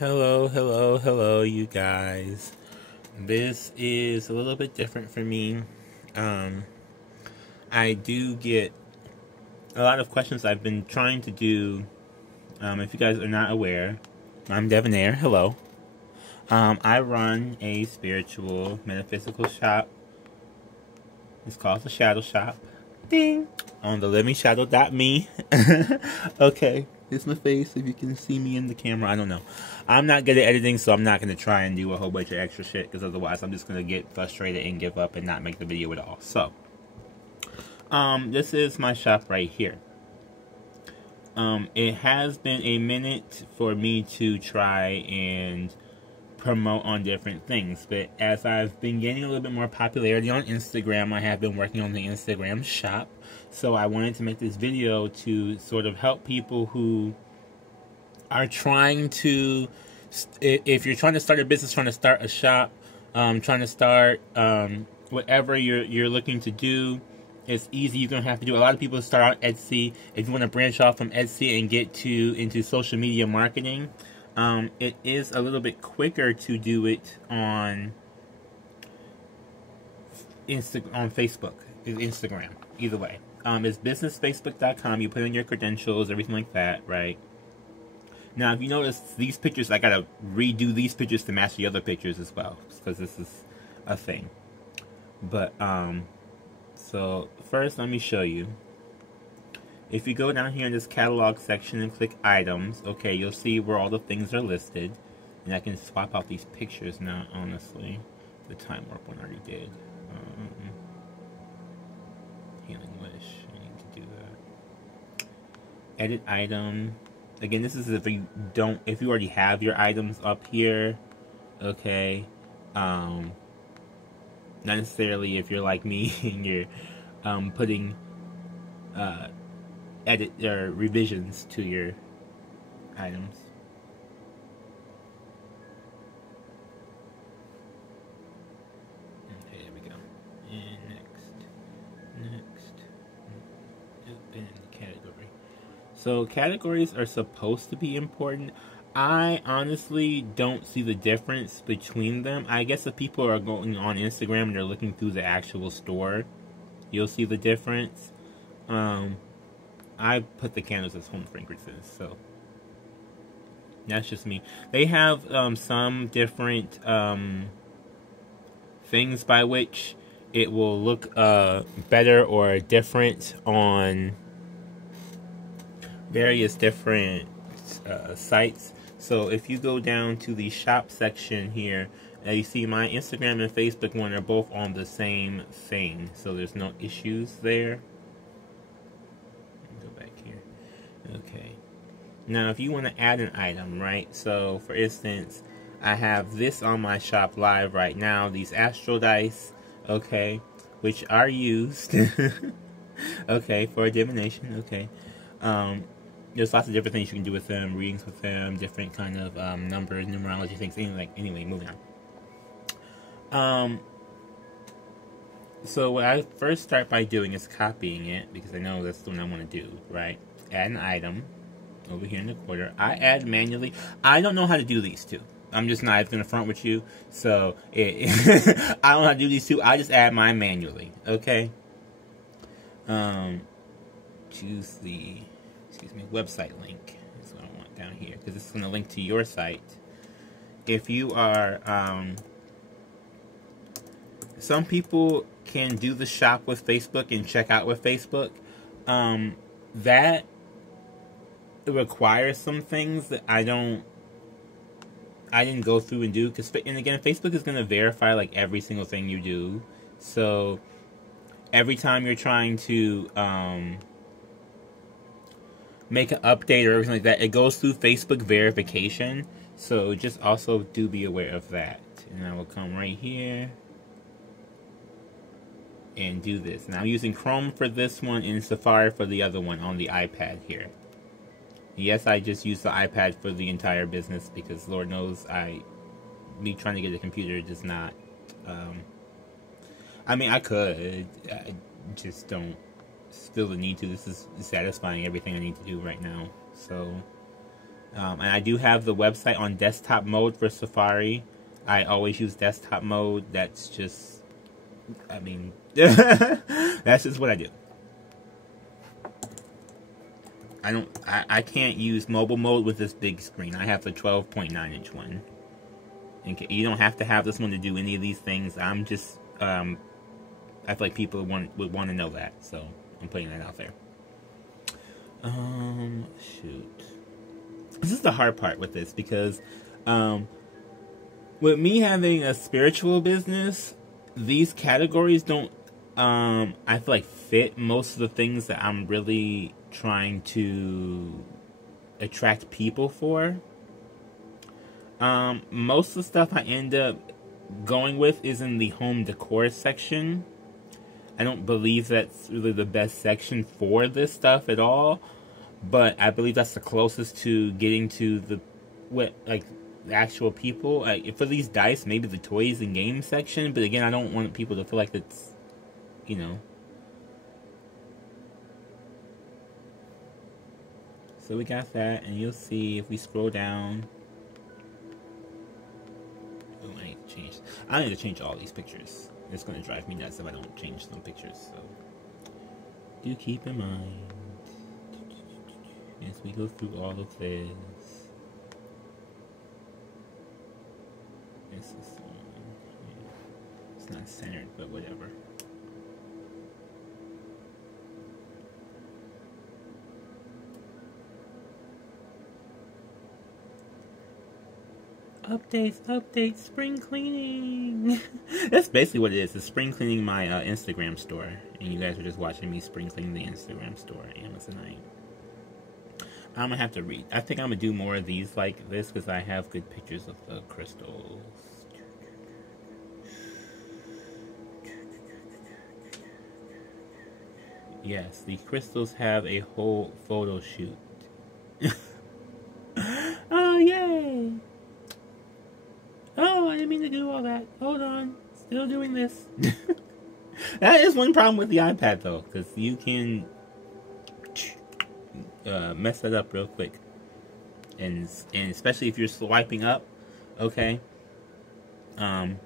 Hello, you guys. This is a little bit different for me. I do get a lot of questions. I've been trying to do, if you guys are not aware, I'm Devonair. Hello. I run a spiritual metaphysical shop. It's called the Shadow Shop. Ding! On the livingshadow.me. Okay. Here's my face, if you can see me in the camera. I don't know. I'm not good at editing, so I'm not going to try and do a whole bunch of extra shit, because otherwise I'm just going to get frustrated and give up and not make the video at all. So, this is my shop right here. It has been a minute for me to try and promote on different things, but as I've been getting a little bit more popularity on Instagram, I have been working on the Instagram shop. So I wanted to make this video to sort of help people who are trying to, if you're trying to start a business, trying to start a shop, trying to start whatever you're looking to do. It's easy. You don't have to do. A lot of people start on Etsy. If you want to branch off from Etsy and get into social media marketing, it is a little bit quicker to do it on Facebook, Instagram. Either way, it's businessfacebook.com. You put in your credentials, everything like that, right? Now, if you notice these pictures, I gotta redo these pictures to match the other pictures as well, because this is a thing. But so first, let me show you. If you go down here in this catalog section and click items, okay, you'll see where all the things are listed. And I can swap out these pictures now, honestly. The time warp one already did. Healing Wish, I need to do that. Edit item. Again, this is if you already have your items up here, okay. Not necessarily if you're like me and you're putting edit or revisions to your items. Okay, there we go. And next, open category. So categories are supposed to be important. I honestly don't see the difference between them. I guess if people are going on Instagram and they're looking through the actual store, you'll see the difference. I put the candles as home fragrances, so that's just me. They have some different things by which it will look better or different on various different sites. So if you go down to the shop section here, you see my Instagram and Facebook one are both on the same thing, so there's no issues there. Go back here. Okay. Now, if you want to add an item, right? So, for instance, I have this on my shop live right now. These astral dice, okay, which are used, okay, for divination, okay. There's lots of different things you can do with them, readings with them, different kind of numbers, numerology things. Anyway, moving on. So what I first start by doing is copying it, because I know that's what I want to do, right? Add an item over here in the corner. I add manually. I don't know how to do these two. I'm just not going to front with you. So I don't know how to do these two. I just add mine manually, okay? Choose the website link. That's what I want down here, because it's going to link to your site. If you are some people can do the shop with Facebook and check out with Facebook. That requires some things that I didn't go through and do, and again, Facebook is going to verify like every single thing you do. So every time you're trying to make an update or everything like that, it goes through Facebook verification. So just also do be aware of that. And I will come right here and do this. Now I'm using Chrome for this one and Safari for the other one on the iPad here. Yes, I just use the iPad for the entire business, because Lord knows me trying to get a computer does not, I mean, I could, I just don't feel the need to. This is satisfying everything I need to do right now. So And I do have the website on desktop mode for Safari. I always use desktop mode. That's just, I mean, that's just what I do. I can't use mobile mode with this big screen. I have the 12.9 inch one. And you don't have to have this one to do any of these things. I'm just, I feel like people would want to know that, so I'm putting that out there. Shoot. This is the hard part with this, because, with me having a spiritual business, these categories don't, I feel like fit most of the things that I'm really trying to attract people for. Most of the stuff I end up going with is in the home decor section. I don't believe that's really the best section for this stuff at all, but I believe that's the closest to getting to the actual people. For these dice, maybe the toys and games section, but again, I don't want people to feel like it's, you know. So we got that, and you'll see if we scroll down. Oh, I need to change all these pictures. It's going to drive me nuts if I don't change some pictures. So do keep in mind as we go through all of this. This is it's not centered, but whatever. Updates, spring cleaning. That's basically what it is. It's spring cleaning my Instagram store. And you guys are just watching me spring clean the Instagram store Amazonite. I'm going to have to read. I think I'm going to do more of these like this because I have good pictures of the crystals. Yes, the crystals have a whole photo shoot. Oh, yay! Oh, I didn't mean to do all that. Hold on. Still doing this. That is one problem with the iPad, though, because you can mess that up real quick. And especially if you're swiping up, okay? And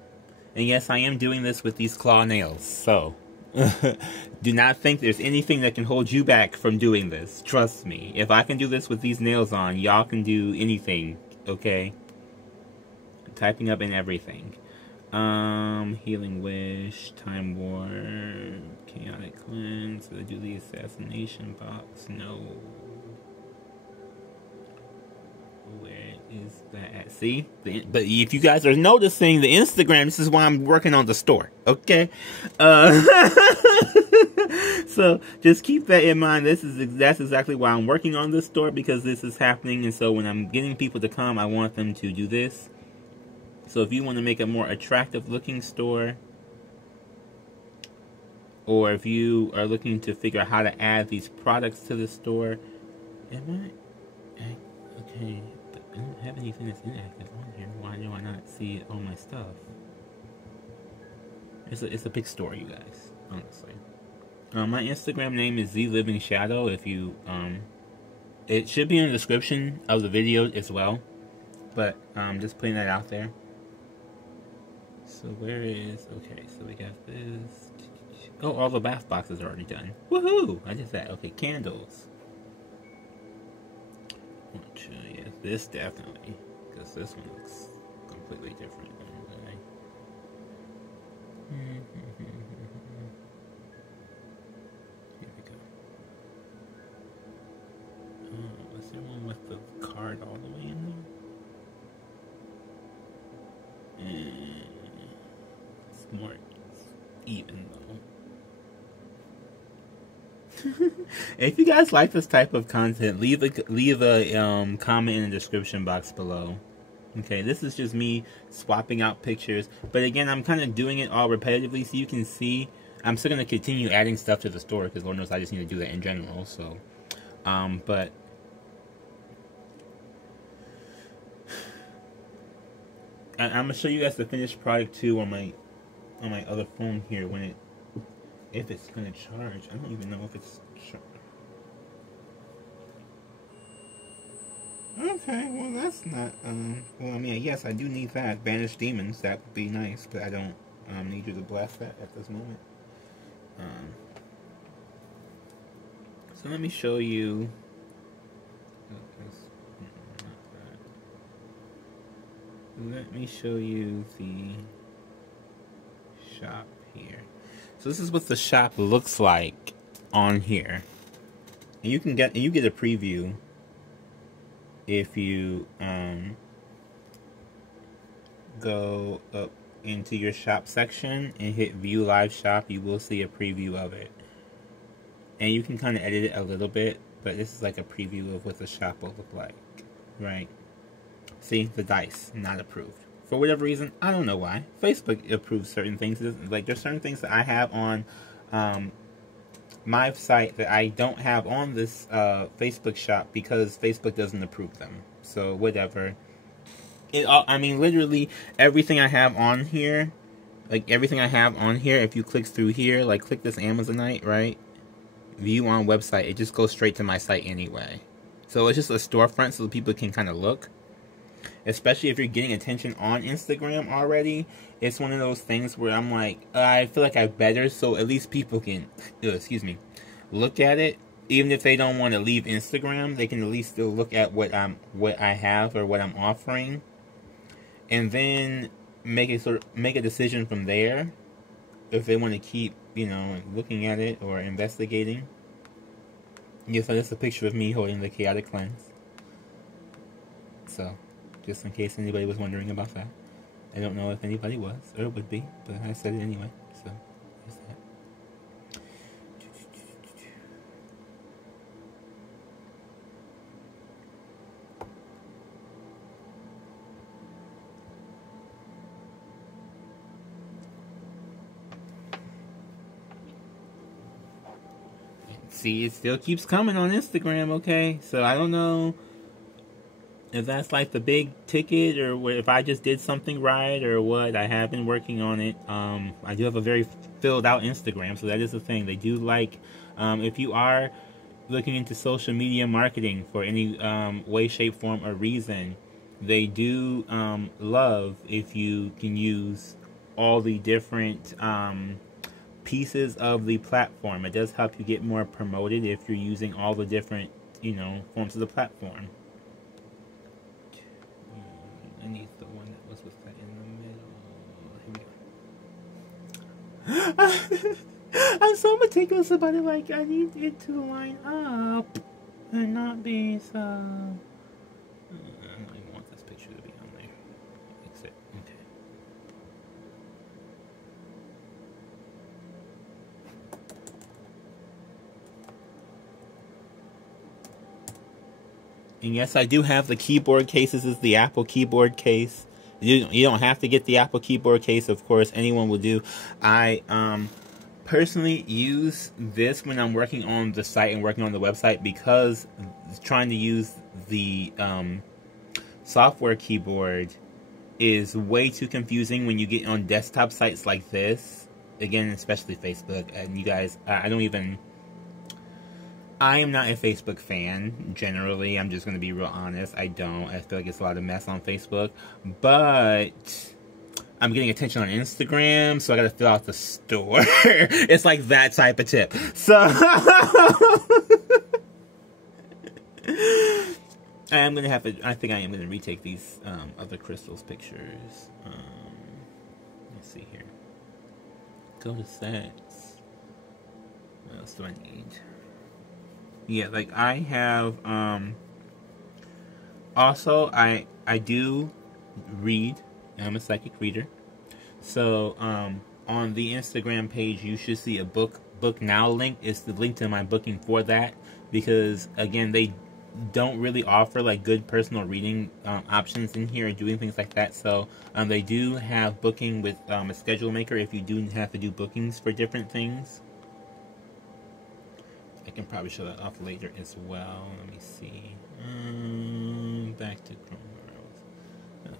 yes, I am doing this with these claw nails, so do not think there's anything that can hold you back from doing this. Trust me. If I can do this with these nails on, y'all can do anything, okay? Typing up and everything. Healing Wish, Time War, Chaotic Cleanse. Did I do the Assassination Box? No. Where is that at? See? But if you guys are noticing the Instagram, this is why I'm working on the store. Okay? So just keep that in mind. That's exactly why I'm working on this store, because this is happening. And so when I'm getting people to come, I want them to do this. So if you want to make a more attractive looking store, or if you are looking to figure out how to add these products to the store, okay, but I don't have anything that's inactive on here. Why do I not see it on my stuff? It's a big store, you guys, honestly. My Instagram name is The Living Shadow. If you it should be in the description of the video as well, but just putting that out there. So where is, okay, so we got this. Oh, all the bath boxes are already done. Woohoo! I did that. Okay, candles. Yeah, this definitely, because this one looks completely different than Here we go. Oh, was there one with the card all the way in there? It's more even though. If you guys like this type of content, leave a comment in the description box below. Okay, this is just me swapping out pictures, but again, I'm kind of doing it all repetitively, so you can see I'm still going to continue adding stuff to the store, because Lord knows I just need to do that in general. So but I'm going to show you guys the finished product too on my other phone here if it's going to charge. I don't even know if it's charged. Okay, well that's not, well I mean, yes, I do need that. Banish demons, that would be nice, but I don't, need you to blast that at this moment. Um, so let me show you, let me show you the shop here. So this is what the shop looks like on here. And you get a preview if you go up into your shop section and hit view live shop. You will see a preview of it, and you can kind of edit it a little bit, but this is like a preview of what the shop will look like, right? See, the dice not approved for whatever reason. I don't know why. Facebook approves certain things. Like there's certain things that I have on my site that I don't have on this Facebook shop because Facebook doesn't approve them. So whatever. I mean, literally everything I have on here, if you click through here, like click this Amazonite, right? View on website, it just goes straight to my site anyway. So it's just a storefront so people can kind of look. Especially if you're getting attention on Instagram already, it's one of those things where I'm like, I feel like I better, so at least people can, look at it. Even if they don't want to leave Instagram, they can at least still look at what I have or what I'm offering, and then make a decision from there if they want to keep, looking at it or investigating. Yes, so that's a picture of me holding the chaotic cleanse. So, just in case anybody was wondering about that. I don't know if anybody was, or would be, but I said it anyway, so there's that. See, it still keeps coming on Instagram, okay? So I don't know if that's like the big ticket or if I just did something right or what. I have been working on it. I do have a very filled out Instagram, so that is the thing. They do like, if you are looking into social media marketing for any way, shape, form, or reason, they do love if you can use all the different pieces of the platform. It does help you get more promoted if you're using all the different, forms of the platform. I need the one that was with that in the middle. Here we go. I'm so meticulous about it. Like, I need it to line up and not be so. I don't even want this picture to be on there. Except, okay. And yes, I do have the keyboard cases. This is the Apple keyboard case. You don't have to get the Apple keyboard case, of course. Anyone will do. I personally use this when I'm working on the site and working on the website because trying to use the software keyboard is way too confusing when you get on desktop sites like this. Again, especially Facebook. And you guys, I am not a Facebook fan, generally. I'm just going to be real honest. I don't. I feel like it's a lot of mess on Facebook. But I'm getting attention on Instagram, so I got to fill out the store. It's like that type of tip. So I am going to have to, I think I am going to retake these other crystals pictures. Let's see here. Go to sets. What else do I need? Yeah, like I have, also I do read. I'm a psychic reader. So, on the Instagram page, you should see a book now link. It's the link to my booking for that. Because, again, they don't really offer, like, good personal reading options in here or doing things like that. So, they do have booking with a schedule maker if you do have to do bookings for different things. I can probably show that off later as well. Let me see. Back to Chrome World. Okay.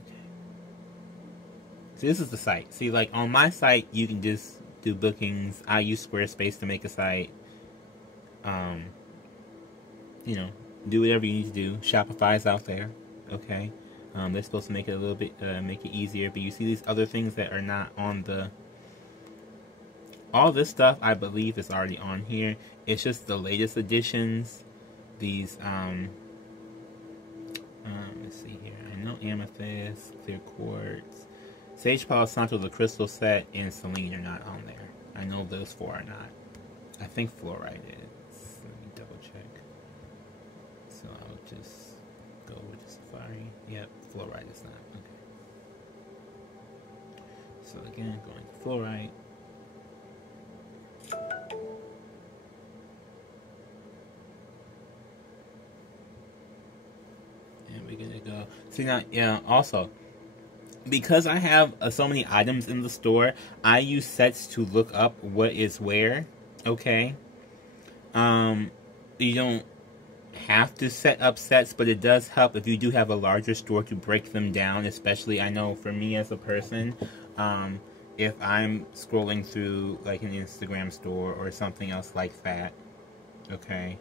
So this is the site. See, like on my site, you can just do bookings. I use Squarespace to make a site. Do whatever you need to do. Shopify is out there. Okay, they're supposed to make it a little bit, make it easier. But you see these other things that are not on the. All this stuff, I believe, is already on here. It's just the latest additions. These, let's see here. I know amethyst, clear quartz, sage palo santo, the crystal set, and selene are not on there. I know those 4 are not. I think fluorite is. Let me double check. So I'll just go with the safari. Yep, fluorite is not. Okay. So again, going to fluorite. And we're gonna go. See now, yeah. Also, because I have so many items in the store, I use sets to look up what is where. Okay. You don't have to set up sets, but it does help if you do have a larger store to break them down. Especially, I know for me as a person, if I'm scrolling through like an Instagram store or something else like that. Okay.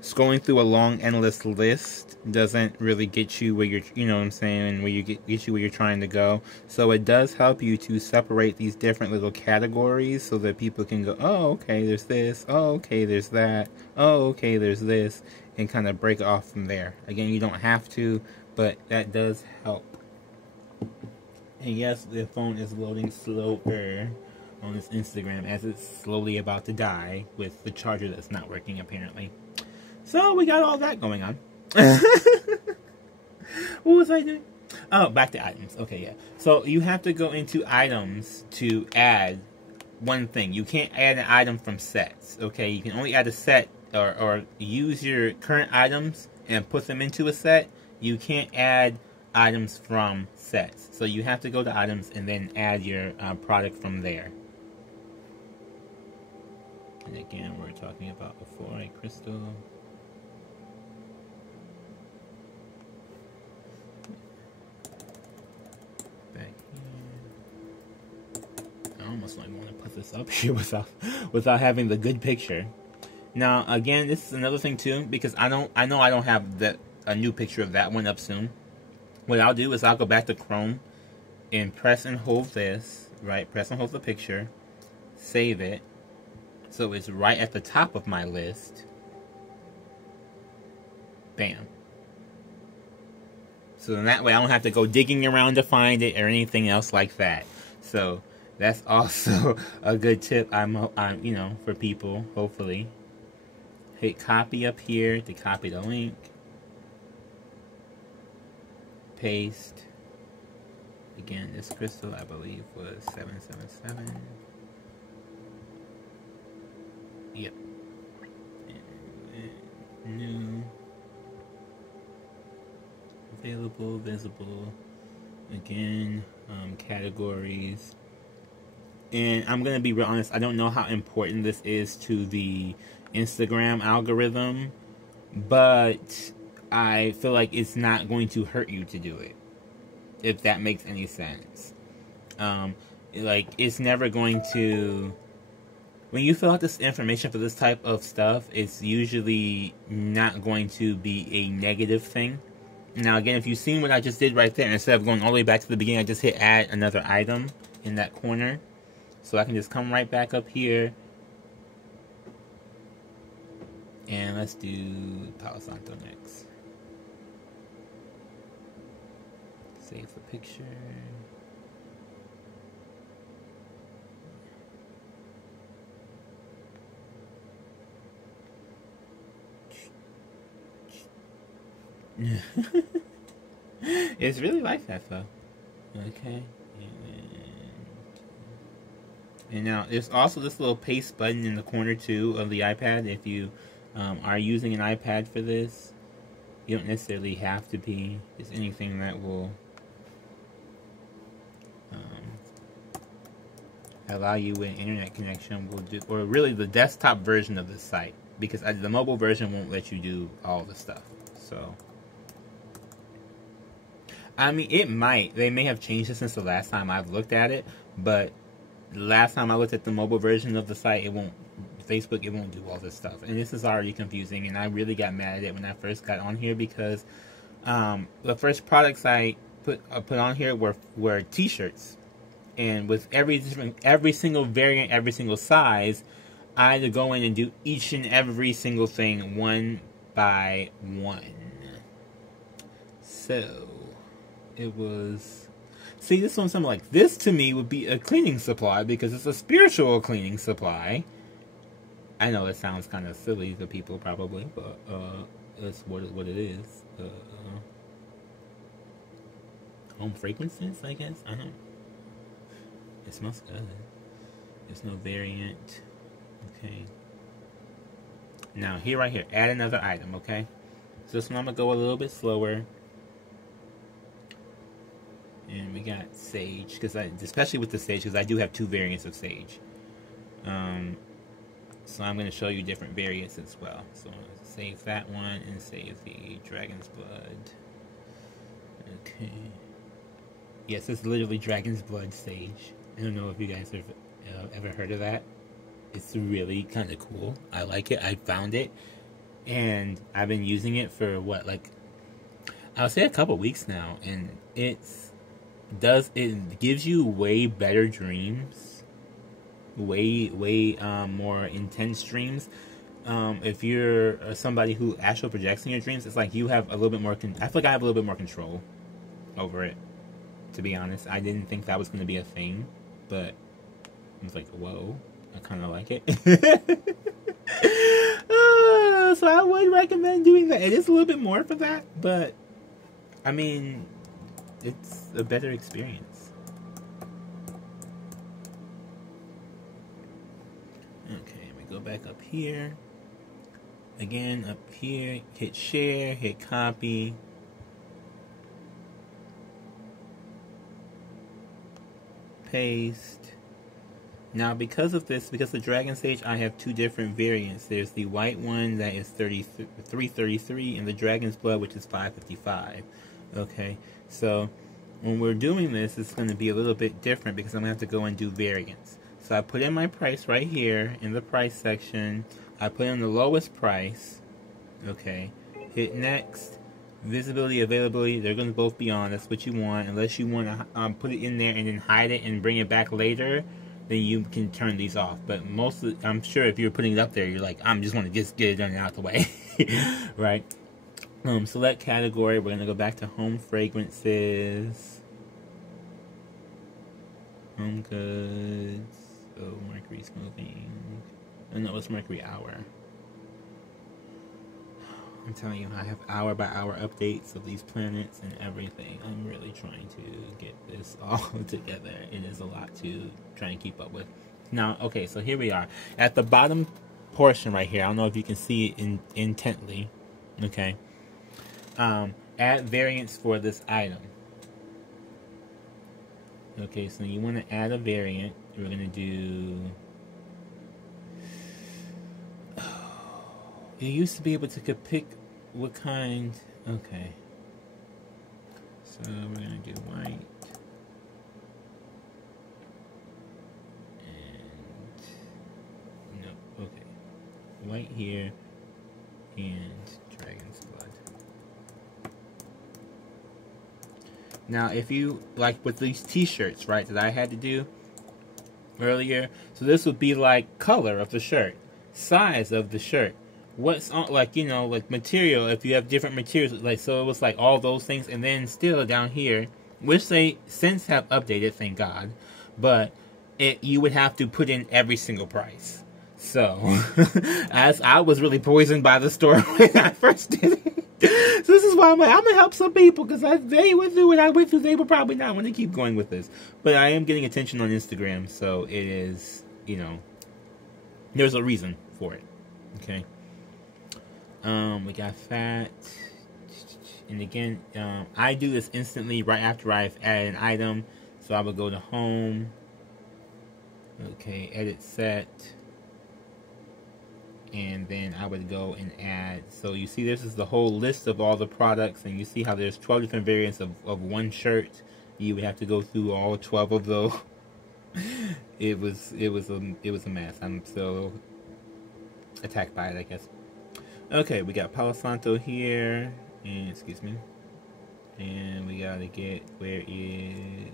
Scrolling through a long, endless list doesn't really get you where you're, you know what I'm saying, where you get you where you're trying to go. So it does help you to separate these different little categories so that people can go, oh, okay, there's this. Oh, okay, there's that. Oh, okay, there's this. And kind of break it off from there. Again, you don't have to, but that does help. And yes, the phone is loading slower on this Instagram as it's slowly about to die with the charger that's not working, apparently. So we got all that going on. What was I doing? Oh, back to items. Okay, yeah. So you have to go into items to add one thing. You can't add an item from sets. Okay, you can only add a set or use your current items and put them into a set. You can't add items from sets. So you have to go to items and then add your product from there. And again, we're talking about a fluorite crystal. Almost like want to put this up here without having the good picture. Now again, this is another thing too, because I know I don't have a new picture of that one up soon. What I'll do is I'll go back to Chrome and press and hold this, right? Press and hold the picture, save it, so it's right at the top of my list. Bam. So then that way I don't have to go digging around to find it or anything else like that. So that's also a good tip, I'm you know, for people, hopefully. Hit copy up here to copy the link. Paste. Again, this crystal, I believe, was 777. Yep. And new. Available, visible. Again, categories. And I'm going to be real honest, I don't know how important this is to the Instagram algorithm, but I feel like it's not going to hurt you to do it, if that makes any sense. Like, it's never going to... When you fill out this information for this type of stuff, it's usually not going to be a negative thing. Now, again, if you've seen what I just did right there, instead of going all the way back to the beginning, I just hit add another item in that corner. So I can just come right back up here. And let's do Palo Santo next. Save the picture. It's really like that though. Okay. And now there's also this little paste button in the corner too of the iPad. If you are using an iPad for this, you don't necessarily have to be. It's anything that will allow you an internet connection will do, or really the desktop version of the site, because the mobile version won't let you do all the stuff. So I mean, it might. They may have changed it since the last time I've looked at it, but the last time I looked at the mobile version of the site, it won't Facebook, it won't do all this stuff. And this is already confusing, and I really got mad at it when I first got on here because the first products I put on here were t-shirts. And with every single variant, every single size, I had to go in and do each and every single thing one by one. So it was... See, this one's something like this to me would be a cleaning supply because it's a spiritual cleaning supply. I know it sounds kind of silly to people probably, but that's what it is. Home fragrances, I guess. I don't know. It smells good. There's no variant. Okay. Now, right here, add another item, okay? So this one I'm going to go a little bit slower. And we got sage, especially with the sage, because I do have 2 variants of sage. So I'm going to show you different variants as well. So I'm going to save that one and save the dragon's blood. Okay. Yes, it's literally dragon's blood sage. I don't know if you guys have ever heard of that. It's really kind of cool. I like it. I found it. And I've been using it for what, like, I would say a couple weeks now. And it gives you way better dreams. Way more intense dreams. If you're somebody who astral projects in your dreams, it's like you have a little bit more, I feel like I have a little bit more control over it. To be honest, I didn't think that was going to be a thing, but I was like, whoa, I kind of like it. So I would recommend doing that. It is a little bit more for that, but I mean, it's a better experience. Okay, we go back up here. Again, up here, hit share, hit copy. Paste. Now because of the dragon sage, I have 2 different variants. There's the white one that is 333 and the dragon's blood, which is 555. Okay, so when we're doing this, it's going to be a little bit different because I'm going to have to go and do variants. So I put in my price right here in the price section. I put in the lowest price. Okay, hit next. Visibility, availability, they're going to both be on. That's what you want. Unless you want to put it in there and then hide it and bring it back later, then you can turn these off. But mostly, I'm sure if you're putting it up there, you're like, I'm just want to just get it done and out the way. Right? Select category. We're going to go back to home fragrances. Home goods. Oh, Mercury smoothing. Oh, no, it's Mercury hour. I'm telling you, I have hour by hour updates of these planets and everything. I'm really trying to get this all together. It is a lot to try and keep up with. Now, okay, so here we are. At the bottom portion right here, I don't know if you can see it intently. Okay. Add variants for this item. Okay, so you want to add a variant. We're going to do... You used to be able to pick what kind. Okay. So we're going to do white. And no, okay. White here and dragon's blood. Now, if you like with these t-shirts, right, that I had to do earlier, so this would be like color of the shirt, size of the shirt. What's on, like, you know, like material, if you have different materials, like, so it was like all those things, and then still down here, which they since have updated, thank God, but you would have to put in every single price. So, as I was really poisoned by the store when I first did it. So this is why I'm like, I'm going to help some people, because they went through what I went through, they will probably not want to keep going with this. But I am getting attention on Instagram, so it is, you know, there's a reason for it, okay? We got fat, and again, I do this instantly right after I've added an item, so I would go to home, okay, edit set, and then I would go and add. So you see this is the whole list of all the products, and you see how there's 12 different variants of one shirt. You would have to go through all 12 of those. It was a mess. I'm so attacked by it, I guess. Okay, we got Palo Santo here, and excuse me, and we gotta get, where is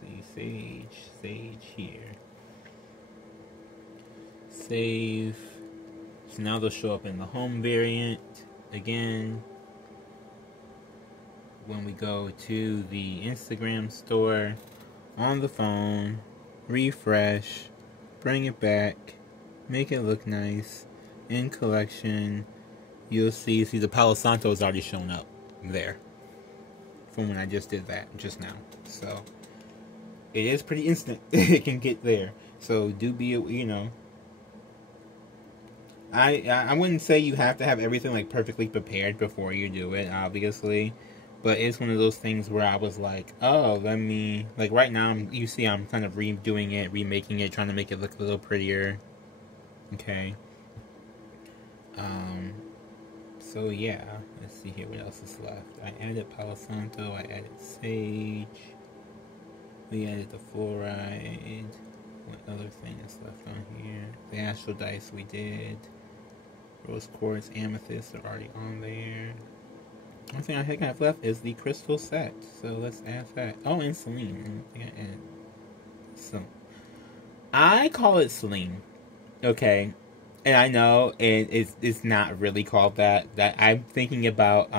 the Sage here. Save. So now they'll show up in the home variant again. When we go to the Instagram store on the phone, refresh, bring it back, make it look nice. In collection, you'll see the Palo Santo has already shown up there from when I just did that just now. So it is pretty instant. It can get there. So do be, I wouldn't say you have to have everything like perfectly prepared before you do it, obviously. But it's one of those things where I was like, oh, let me, like right now, you see I'm kind of redoing it, remaking it, trying to make it look a little prettier. Okay. So yeah, let's see here what else is left. I added Palo Santo, I added Sage, we added the Fluoride. What other thing is left on here? The Astral Dice we did. Rose Quartz, Amethyst are already on there. One thing I think I have left is the crystal set, so let's add that. Oh, and Selene. I think I added. So, I call it Selene. Okay. And I know it's not really called that. That I'm thinking about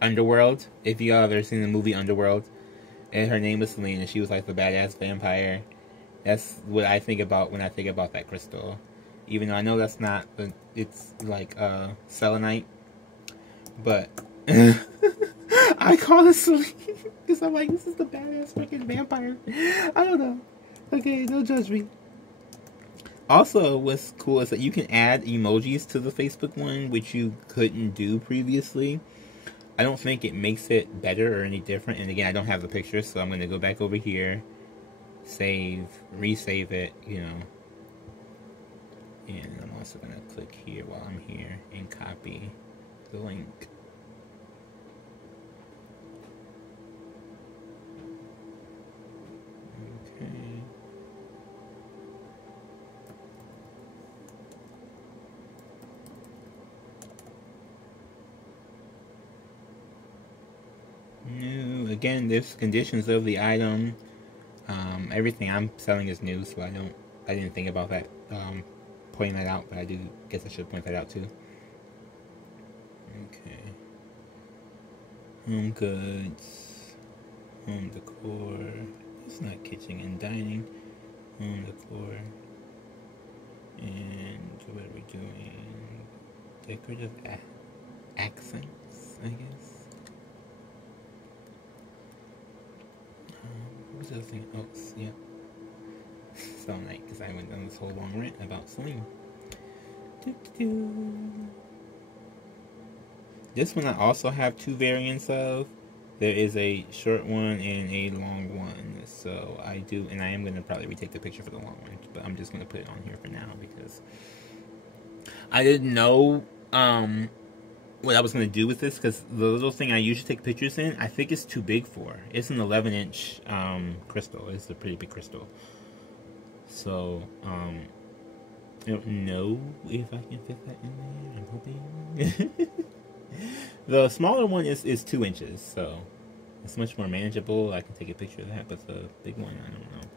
Underworld. If you ever seen the movie Underworld, and her name was Selene, and she was like the badass vampire. That's what I think about when I think about that crystal. Even though I know that's not, it's like selenite, but I call it Selene because I'm like, this is the badass freaking vampire. I don't know. Okay, don't judge me. Also, what's cool is that you can add emojis to the Facebook one, which you couldn't do previously. I don't think it makes it better or any different. And again, I don't have the picture, so I'm going to go back over here, save, resave it, And I'm also going to click here while I'm here and copy the link. Okay. New. Again, there's conditions of the item. Everything I'm selling is new, so I didn't think about that, pointing that out, but I guess I should point that out too. Okay. Home goods, home decor. It's not kitchen and dining. Home decor. And what are we doing? Decorative accents, I guess. What's the other thing? Oh, yeah. Selenite, because I went on this whole long rant about Selene. This one I also have two variants of. There is a short one and a long one. So I do, and I am going to probably retake the picture for the long one, but I'm just going to put it on here for now because I didn't know what I was going to do with this, because the little thing I usually take pictures in, I think it's too big for. It's an 11-inch crystal. It's a pretty big crystal. So, I don't know if I can fit that in there. I'm hoping. The smaller one is 2 inches, so it's much more manageable. I can take a picture of that, but the big one, I don't know.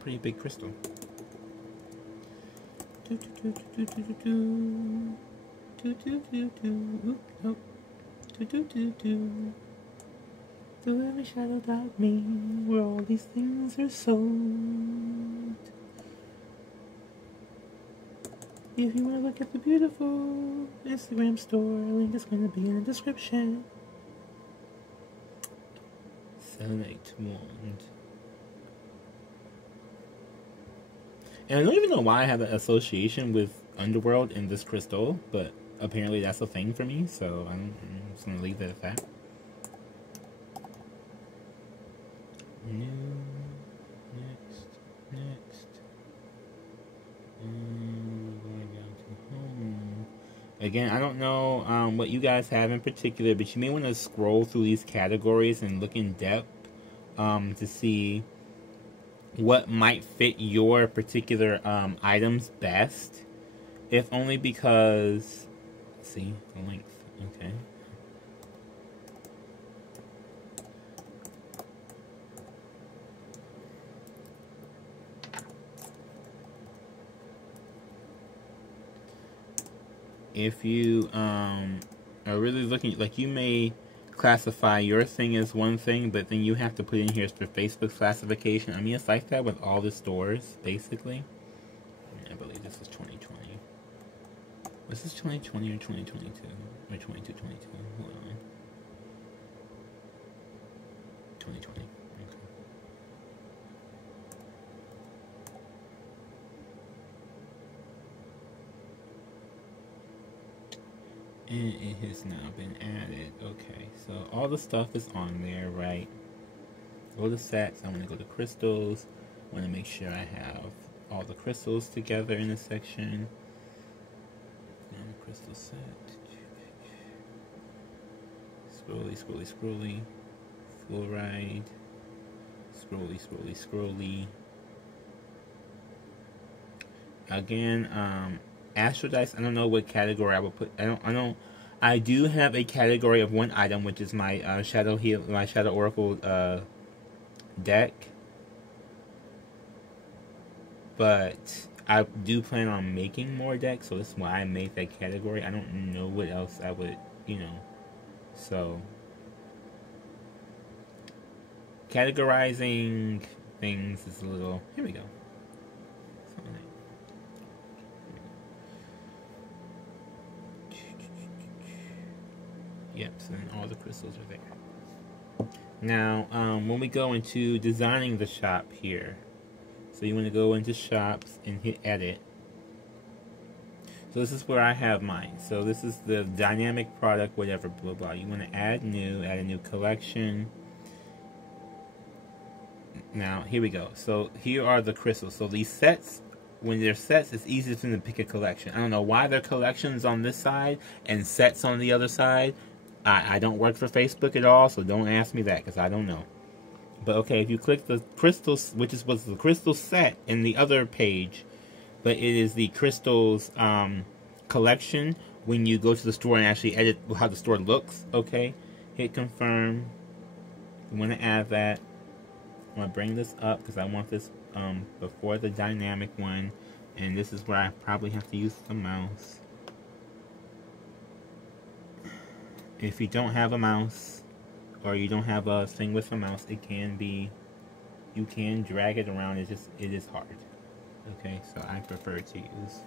Pretty big crystal. The living shadow about me, where all these things are sold. If you want to look at the beautiful Instagram store, link is going to be in the description. Selenite wand. And I don't even know why I have an association with Underworld in this crystal, but apparently that's a thing for me, so I'm just going to leave it at that. New, next. Going down to home. Again, I don't know what you guys have in particular, but you may want to scroll through these categories and look in depth to see, what might fit your particular items best, if only because, see, the length, okay. If you are really looking, like, you may classify your thing as one thing, but then you have to put in here for Facebook's classification. I mean, it's like that with all the stores, basically. I believe this is 2020. Was this 2020 or 2022? Or 22, 22? Hold on. 2020. And it has now been added. Okay, so all the stuff is on there, right? Go to sets. I'm going to go to crystals. I want to make sure I have all the crystals together in this section. And the crystal set. Scrolly, scrolly, scrolly. Fluoride. Scrolly, scrolly, scrolly. Again, Astro Dice, I don't know what category I would put. I do have a category of one item, which is my Shadow Oracle deck. But I do plan on making more decks, so that's why I made that category. I don't know what else I would, so categorizing things is a little. Here we go. Yep, so then all the crystals are there. Now, when we go into designing the shop here, so you want to go into shops and hit edit. So this is where I have mine. So this is the dynamic product, whatever, blah, blah. You want to add a new collection. Now, here we go. So here are the crystals. So these sets, when they're sets, it's easy for them to pick a collection. I don't know why they're collections on this side and sets on the other side. I don't work for Facebook at all, so don't ask me that because I don't know. But okay, if you click the crystals, which was the crystal set in the other page, but it is the crystals collection when you go to the store and actually edit how the store looks. Okay, hit confirm. You want to add that. I want to bring this up because I want this before the dynamic one, and this is where I probably have to use the mouse. If you don't have a mouse, or you don't have a thing with a mouse, it can be, you can drag it around, it is hard. Okay, so I prefer to use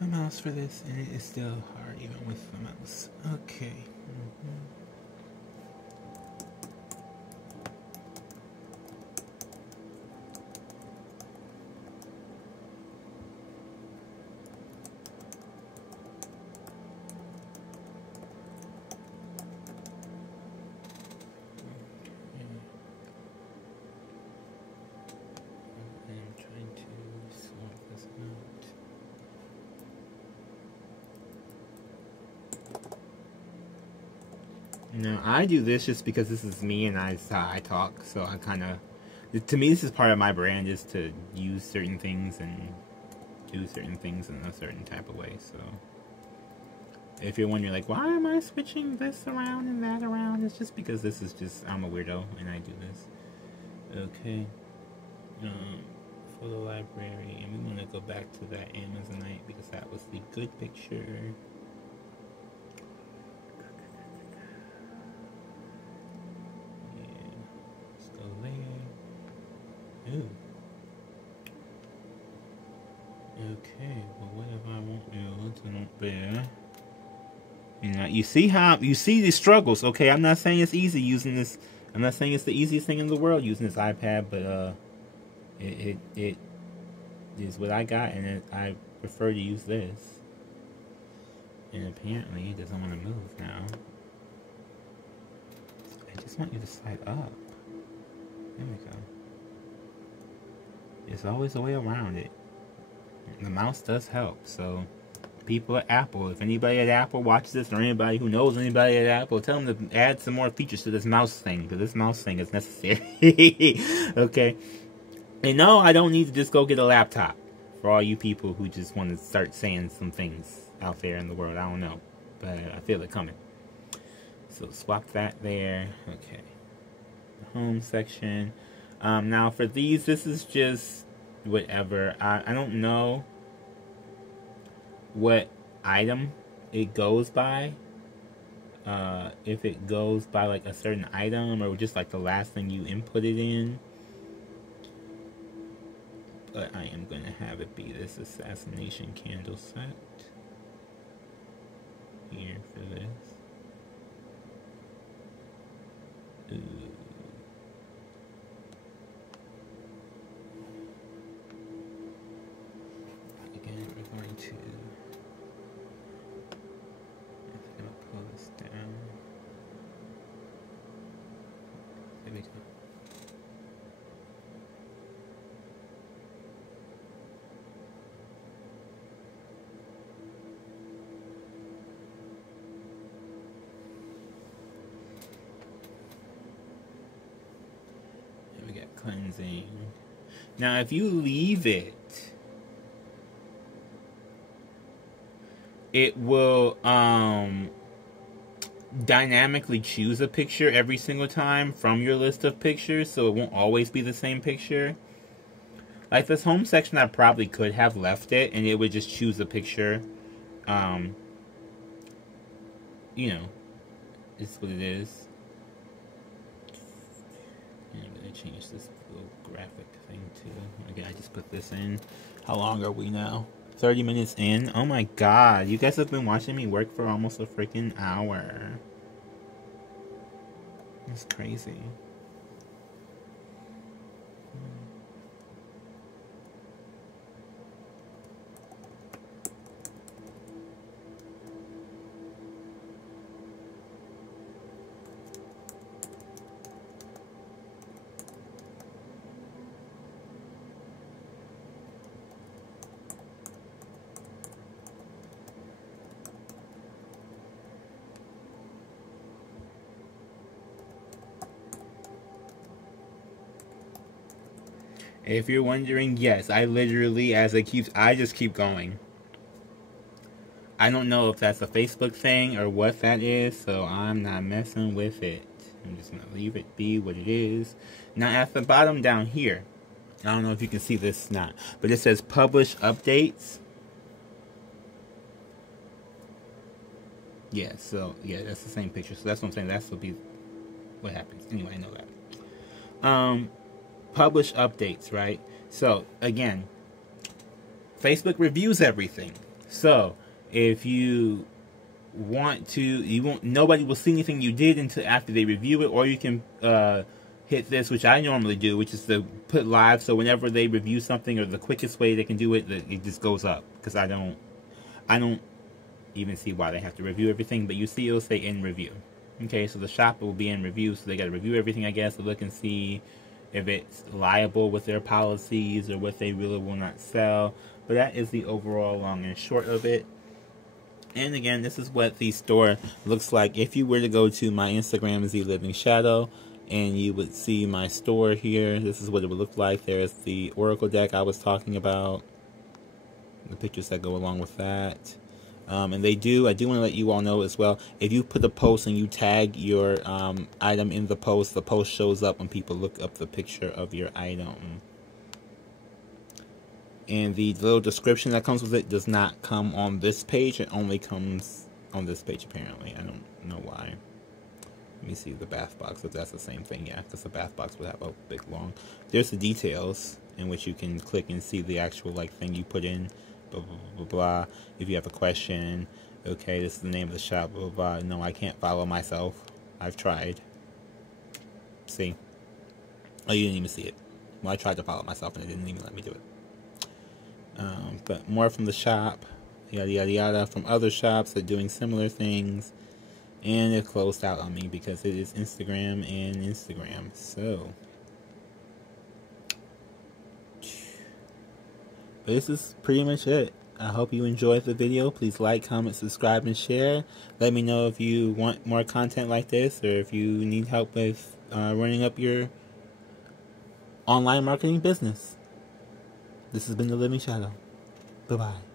a mouse for this, and it is still hard even with the mouse. Okay. Now, I do this just because this is me and it's how I talk, so I kind of, to me this is part of my brand, is to use certain things and do certain things in a certain type of way, so. If you're wondering, like, why am I switching this around and that around, it's just because this is just, I'm a weirdo and I do this. Okay. Photo library, and we want to go back to that Amazonite because that was the good picture. Ooh. Okay, well, what if I won't be able to not there? You see the struggles. Okay, I'm not saying it's easy using this. I'm not saying it's the easiest thing in the world using this iPad, but it is what I got, and I prefer to use this. And apparently, it doesn't want to move now. I just want you to slide up. There we go. There's always a way around it. The mouse does help, so people at Apple. If anybody at Apple watches this, or anybody who knows anybody at Apple, tell them to add some more features to this mouse thing, because this mouse thing is necessary. Okay? And no, I don't need to just go get a laptop. For all you people who just want to start saying some things out there in the world, I don't know. But I feel it coming. So swap that there. Okay. The home section. Now for these, this is just whatever. I don't know what item it goes by. If it goes by like a certain item or just like the last thing you input it in. But I am going to have it be this assassination candle set. Here for this. Ooh. Again, we're going to pull this down. There we go. Cleansing. Now, if you leave it, it will dynamically choose a picture every single time from your list of pictures, so it won't always be the same picture. Like this home section, I probably could have left it, and it would just choose a picture. You know, it's what it is. I'm going to change this little graphic thing too. Okay, I just put this in. How long are we now? 30 minutes in? Oh my god, you guys have been watching me work for almost a freaking hour. That's crazy. If you're wondering, yes, I literally, I just keep going. I don't know if that's a Facebook thing or what that is, so I'm not messing with it. I'm just going to leave it be what it is. Now, at the bottom down here, I don't know if you can see this or not, but it says publish updates. Yeah, so, yeah, that's the same picture. So that's what I'm saying. That's will be what happens. Anyway, I know that. Publish updates, right? So again, Facebook reviews everything. So if you want to, nobody will see anything you did until after they review it, or you can hit this, which I normally do, which is to put live. So whenever they review something, or the quickest way they can do it, it just goes up, because I don't even see why they have to review everything. But you see, it'll say in review. Okay, so the shop will be in review, so they got to review everything, I guess, to look and see if it's liable with their policies or what they really will not sell. But that is the overall long and short of it. And again, this is what the store looks like. If you were to go to my Instagram, The Living Shadow, and you would see my store here, this is what it would look like. There's the Oracle deck I was talking about, the pictures that go along with that. And I do want to let you all know as well, if you put a post and you tag your item in the post shows up when people look up the picture of your item. And the little description that comes with it does not come on this page. It only comes on this page, apparently. I don't know why. Let me see the bath box, if that's the same thing. Yeah, because the bath box would have a big long. There's the details in which you can click and see the actual thing you put in. Blah, blah, blah, blah. If you have a question, okay, this is the name of the shop, blah, blah, blah. No, I can't follow myself. I've tried. See? Oh, you didn't even see it. Well, I tried to follow myself and it didn't even let me do it. But more from the shop, yada, yada, yada, from other shops that are doing similar things. And it closed out on me because it is Instagram and Instagram. So, but this is pretty much it. I hope you enjoyed the video. Please like, comment, subscribe, and share. Let me know if you want more content like this, or if you need help with running up your online marketing business. This has been The Living Shadow. Bye-bye.